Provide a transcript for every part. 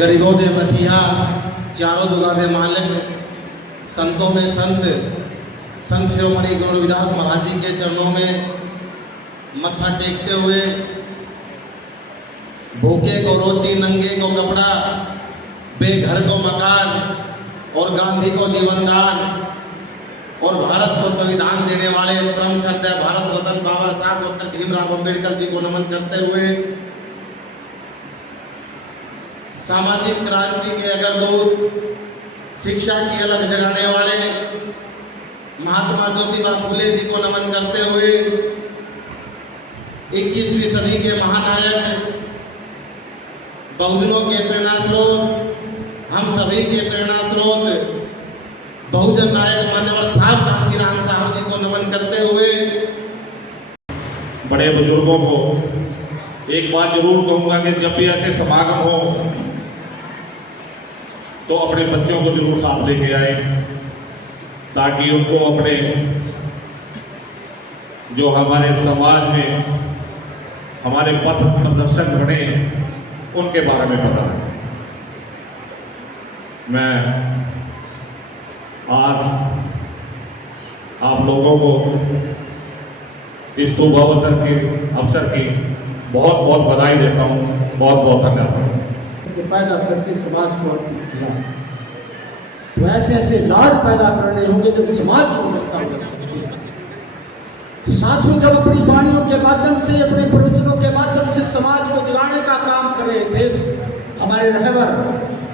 गरीबों दे मसीहा, चारों जुगा दे मालिक, संतों में संत, संत शिरोमणि गुरु रविदास महाराज जी के चरणों में मत्था टेकते हुए भूखे को रोटी, नंगे को कपड़ा, बेघर को मकान और गांधी को जीवन दान और भारत को संविधान देने वाले परम श्रद्धेय भारत रत्न बाबा साहब डॉक्टर भीमराव अंबेडकर जी को नमन करते हुए सामाजिक क्रांति के अग्रदूत, शिक्षा की अलग जगाने वाले महात्मा ज्योतिबा फूले जी को नमन करते हुए 21वीं सदी के महानायक, बहुजनों के प्रेरणा स्रोत, हम सभी के प्रेरणा स्रोत बहुजन नायक मान्यवर साहब कांशीराम साहब जी को नमन करते हुए बड़े बुजुर्गों को एक बात जरूर कहूँगा कि जब भी ऐसे समागम हो तो अपने बच्चों को जरूर साथ लेके आए, ताकि उनको अपने जो हमारे समाज में हमारे पथ प्रदर्शक बने उनके बारे में पता है। मैं आज आप लोगों को इस शुभ अवसर की बहुत बहुत बधाई देता हूँ, बहुत बहुत धन्यवाद। पैदा करके समाज को अर्पित किया, तो ऐसे ऐसे लाज पैदा करने होंगे जब समाज की व्यवस्था बदल सकती है। तो साथियों, जब अपनी वाणियों के माध्यम से, अपने प्रवचनों के माध्यम से समाज को जगाने का काम कर रहे थे हमारे रहबर,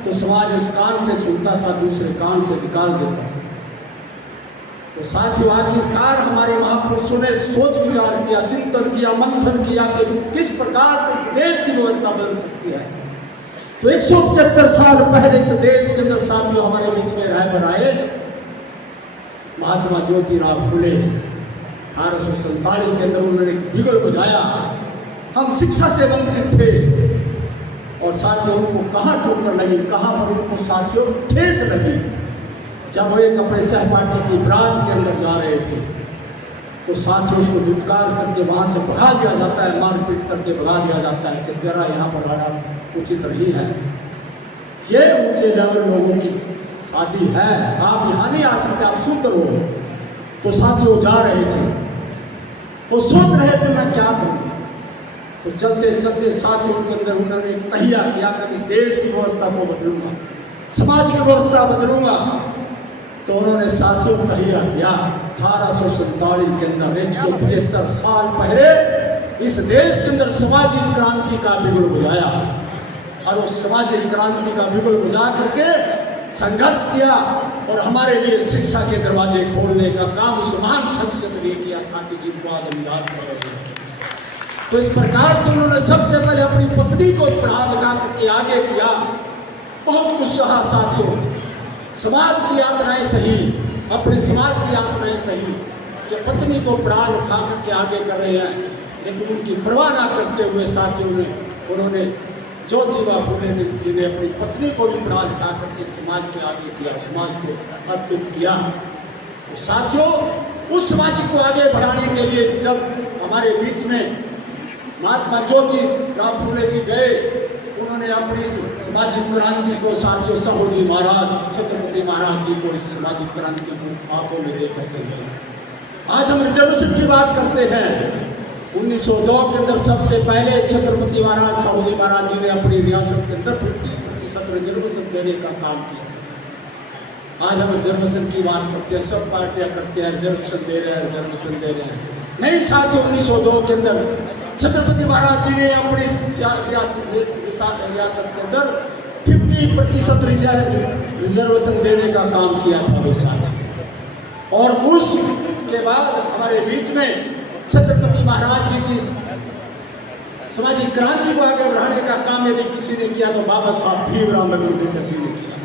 तो समाज इस कान से सुनता था, दूसरे कान से निकाल देता था। तो साथियों, आखिरकार हमारे महापुरुषों ने सोच विचार किया, चिंतन किया, मंथन किया कि किस प्रकार से देश की व्यवस्था बदल सकती है। तो 175 साल पहले इस देश के अंदर साथियों हमारे बीच में रहबर आए महात्मा ज्योतिराव फूले। 1847 के अंदर उन्होंने बिगुल बजाया। हम शिक्षा से वंचित थे और साथियों उनको कहाँ ठोकर लगी, कहाँ पर उनको साथियों ठेस लगी। जब वो एक अपने सहपाठी की बरात के अंदर जा रहे थे तो साथियों उसको दुत्कार करके वहाँ से भगा दिया जाता है, मारपीट करके भगा दिया जाता है कि तेरा यहाँ पर आना उचित नहीं है। ये ऊंचे लेवल लोगों की शादी है, आप यहाँ नहीं आ सकते, आप शुद्ध हो। तो साथियों जा रहे थे, वो सोच रहे थे मैं क्या करूँ। तो चलते चलते साथियों उनके अंदर उन्होंने एक तहिया किया कि इस देश की व्यवस्था को बदलूंगा, समाज की व्यवस्था बदलूंगा। तो उन्होंने साथियों तहिया किया। 1847 के अंदर 175 साल पहले इस देश के अंदर सामाजिक क्रांति का बिगुल बजाया और उस सामाजिक क्रांति का बिगुल बजा करके संघर्ष किया और हमारे लिए शिक्षा के दरवाजे खोलने का काम उस महान शख्सियत ने किया, साथी जिनको आज हम याद कर रहे हैं। तो इस प्रकार से उन्होंने सबसे पहले अपनी पत्नी को पढ़ा लगा करके आगे किया, बहुत कुछ सहा साथियों। समाज की यातनाएं सही, अपने समाज की यातनाएं सही कि पत्नी को पढ़ा लिखा करके आगे कर रहे हैं, लेकिन उनकी परवाह ना करते हुए साथियों ने उन्होंने ज्योतिबा फूले जी ने अपनी पत्नी को भी पढ़ा लिखा करके समाज के आगे किया, समाज को अर्पित किया। तो साथियों उस समाज को आगे बढ़ाने के लिए जब हमारे बीच में महात्मा ज्योतिराव फूले जी गए, उन्होंने अपनी सामाजिक क्रांति को साथियों साहूजी महाराज, छत्रपति महाराज जी को इस सामाजिक क्रांति को हाथों में दे करके गए। आज हम रिजर्वेशन की बात करते हैं। 1902 के अंदर सबसे पहले छत्रपति महाराज साहूजी महाराज जी ने अपनी रियासत के अंदर 50% रिजर्वेशन देने का काम किया था। आज हम रिजर्वेशन की बात करते हैं, सब पार्टियां करते हैं रिजर्वेशन दे रहे हैं, रिजर्वेशन दे रहे हैं। नहीं साथियों, 1902 के अंदर छत्रपति महाराज जी ने अपनी रियासत के अंदर 50% रिजर्वेशन देने का काम किया था भाई साथियों। और उसके बाद हमारे बीच में छत्रपति महाराज जी की सामाजिक क्रांति को आगे बढ़ाने का काम यदि किसी ने किया तो बाबा साहब भीमराव अम्बेडकर जी ने किया।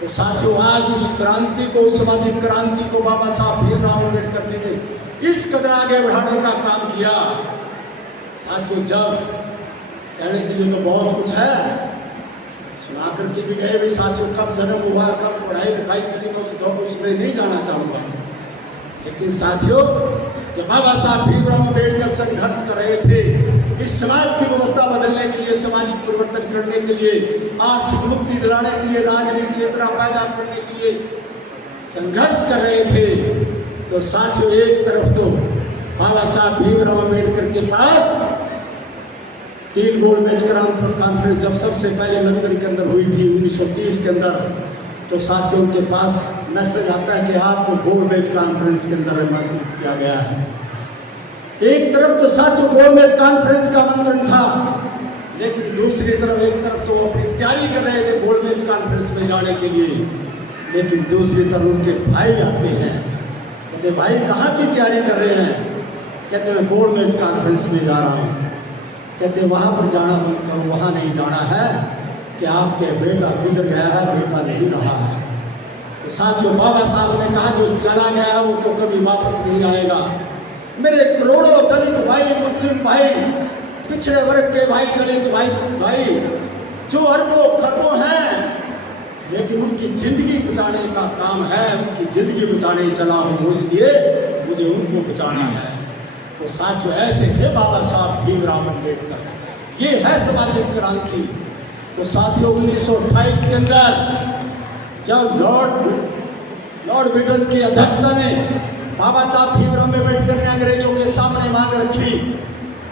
तो साथियों आज उस क्रांति को, उस सामाजिक क्रांति को बाबा साहब भीमराव अम्बेडकर जी ने इस कदर आगे बढ़ाने का काम किया। साथियों जब कहने के लिए तो बहुत कुछ है, सुना करके भी गए भी साथियों, कब जन्म हुआ, कब पढ़ाई लिखाई करी, तो उसमें नहीं जाना चाहूँगा। लेकिन साथियों जब बाबा साहब भीमराव अम्बेडकर संघर्ष कर रहे थे इस समाज की व्यवस्था बदलने के लिए, सामाजिक परिवर्तन करने के लिए, आर्थिक मुक्ति दिलाने के लिए, राजनीतिक चेतना पैदा करने के लिए संघर्ष कर रहे थे, तो साथियों एक तरफ तो बाबा साहब भीमराव अम्बेडकर के पास 3 गोल्ड मेज कॉन्फ्रेंस जब सबसे पहले लंदन के अंदर हुई थी 1930 के अंदर, तो साथियों उनके पास मैसेज आता है कि आपको गोल्ड मेज कॉन्फ्रेंस के अंदर आमंत्रित किया गया है। एक तरफ तो साथियों गोल्ड मेज कॉन्फ्रेंस का आमंत्रण था, लेकिन दूसरी तरफ एक तरफ तो वो अपनी तैयारी कर रहे थे गोल्ड मेज कॉन्फ्रेंस में जाने के लिए, लेकिन दूसरी तरफ उनके भाई आते हैं, कहते भाई कहाँ की तैयारी कर रहे हैं? कहते मैं गोल्ड मेज कॉन्फ्रेंस में जा रहा हूँ। कहते वहाँ पर जाना बंद करो, वहाँ नहीं जाना है कि आपके बेटा गुजर गया है, बेटा नहीं रहा है। तो साथियों बाबा साहब ने कहा जो चला गया है वो तो कभी वापस नहीं आएगा। मेरे करोड़ों दलित भाई, मुस्लिम भाई, पिछड़े वर्ग के भाई, दलित भाई जो अरबों खरबों हैं, लेकिन उनकी जिंदगी बचाने का काम है, उनकी जिंदगी बचाने चला हूँ, इसलिए मुझे उनको बचाना है। तो साथियों ऐसे थे बाबा साहब भीमराव अम्बेडकर। ये है सामाजिक क्रांति। तो साथियों 1928 के अंदर जब लॉर्ड बिटन की अध्यक्षता में बाबा साहब भीमराव अम्बेडकर ने अंग्रेजों के सामने मांग रखी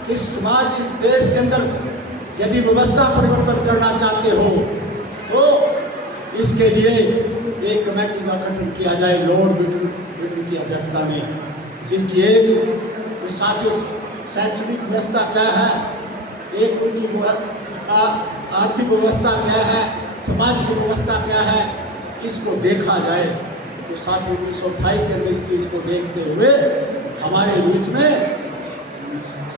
कि समाज इस देश के अंदर यदि व्यवस्था परिवर्तन करना चाहते हो तो इसके लिए एक कमेटी का गठन किया जाए लॉर्ड बिटन की अध्यक्षता में, जिसकी एक तो साथियों शैक्षणिक व्यवस्था क्या है, एक उनकी आर्थिक व्यवस्था क्या है, सामाजिक व्यवस्था क्या है, इसको देखा जाए। तो साथियों 1928 के अंदर इस चीज़ को देखते हुए हमारे बीच में